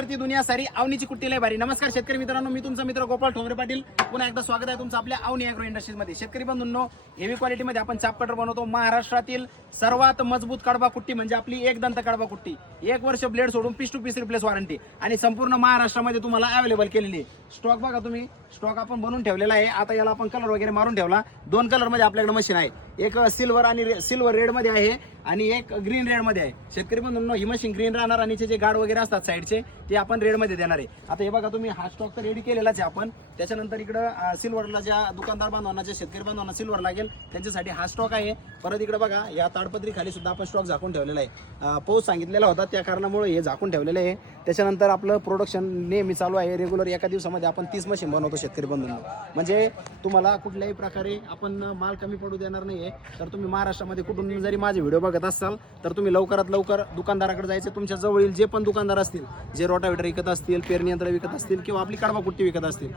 करते दुनिया सारी अवनीची कुट्टी लय भारी. नमस्कार शेतकरी मित्रांनो, मी तुमचा मित्र गोपाळ ठोंबरे पाटील. पुन्हा एकदा स्वागत आहे तुमचं आपल्या अवनी ॲग्रो इंडस्ट्रीज मध्ये. शेतकरी बंधूंनो, हेवी क्वालिटी मध्ये आपण चाप कटर बनवतो. महाराष्ट्रातील सर्वात मजबूत कडबा कुट्टी म्हणजे आपली एक दंत कडबा कुट्टी. 1 वर्ष ब्लेड सोडून piece to piece replace warranty आणि संपूर्ण महाराष्ट्रामध्ये तुम्हाला अवेलेबल केलेली आहे. स्टॉक बघा तुम्ही, स्टॉक आपण बनवून ठेवलेला आहे. आता याला आपण कलर वगैरे मारून ठेवला. 2 कलर मध्ये आपल्याकडे मशीन आहे. एक सिल्वर आणि सिल्वर रेड मध्ये आहे आणि एक ग्रीन रेड मध्ये आहे. शेतकरी बंधूंनो, ही मशीन ग्रीन राहणार आणि जे गाड वगैरे असतात साईडचे ते आपण रेड मध्ये देणार आहे. आता हे बघा तुम्ही, हा स्टॉक तर रेडी केलेलाच आहे आपण. त्याच्यानंतर इकडं सिल्वरला ज्या दुकानदार बांधवांना, ज्या शेतकरी बांधवांना सिल्वर लागेल त्यांच्यासाठी हा स्टॉक आहे. परत इकडे बघा, या ताडपत्री खाली सुद्धा आपण स्टॉक झाकून ठेवलेला आहे. पाऊस सांगितलेला होता त्या कारणामुळे हे झाकून ठेवलेलं आहे. त्याच्यानंतर आपलं प्रोडक्शन नेहमी चालू आहे. रेग्युलर एका दिवसामध्ये आपण 30 मशीन बनवतो शेतकरी बंधूंनो. म्हणजे तुम्हाला कुठल्याही प्रकारे आपण माल कमी पडू देणार नाहीये. तर तुम्ही महाराष्ट्रामध्ये कुठून जरी माझे व्हिडिओ बघत असाल तर तुम्ही लवकरात लवकर दुकानदाराकडे जायचं. तुमच्या जवळील जे पण दुकानदार असतील, जे रोटावेटर विकत असतील, पेरणी यंत्र विकत असतील किंवा आपली कडबा कुट्टी विकत असतील,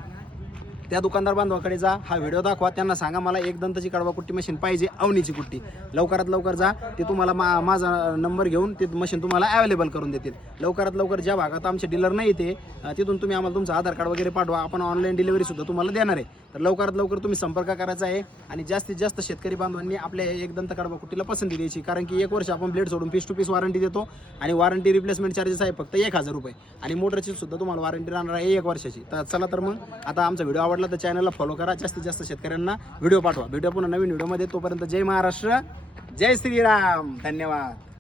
त्या दुकानदार बांधवाकडे जा, हा व्हिडिओ दाखवा, त्यांना सांगा मला एक दंताची कडबा कुट्टी मशीन पाहिजे, अवनीची कुट्टी. लवकरात लवकर जा, ते तुम्हाला माझा नंबर घेऊन ते मशीन तुम्हाला अवेलेबल करून देतील. लवकरात लवकर ज्या भागात आमचे डीलर नाही ते तिथून तुम्ही आम्हाला तुमचं आधार कार्ड वगैरे पाठवा, आपण ऑनलाईन डिलिव्हरी सुद्धा तुम्हाला देणार आहे. तर लवकरात लवकर तुम्ही संपर्क करायचा आहे आणि जास्तीत जास्त शेतकरी बांधवांनी आपल्या एक दंत कडबा कुट्टीला पसंती द्यायची. कारण की 1 वर्ष आपण ब्लेड सोडून पीस टू पीस वॉरंटी देतो आणि वॉरंटी रिप्लेसमेंट चार्जेस आहे फक्त 1000 रुपये आणि मोटरची सुद्धा तुम्हाला वॉरंटी राहणार आहे 1 वर्षाची. तर चला, तर मग आता आमचा व्हिडिओ आवडला तर चॅनलला फॉलो करा, जास्तीत जास्त शेतकऱ्यांना व्हिडिओ पाठवा. व्हिडिओ पुन्हा नवीन व्हिडिओमध्ये. तोपर्यंत जय महाराष्ट्र, जय श्रीराम, धन्यवाद.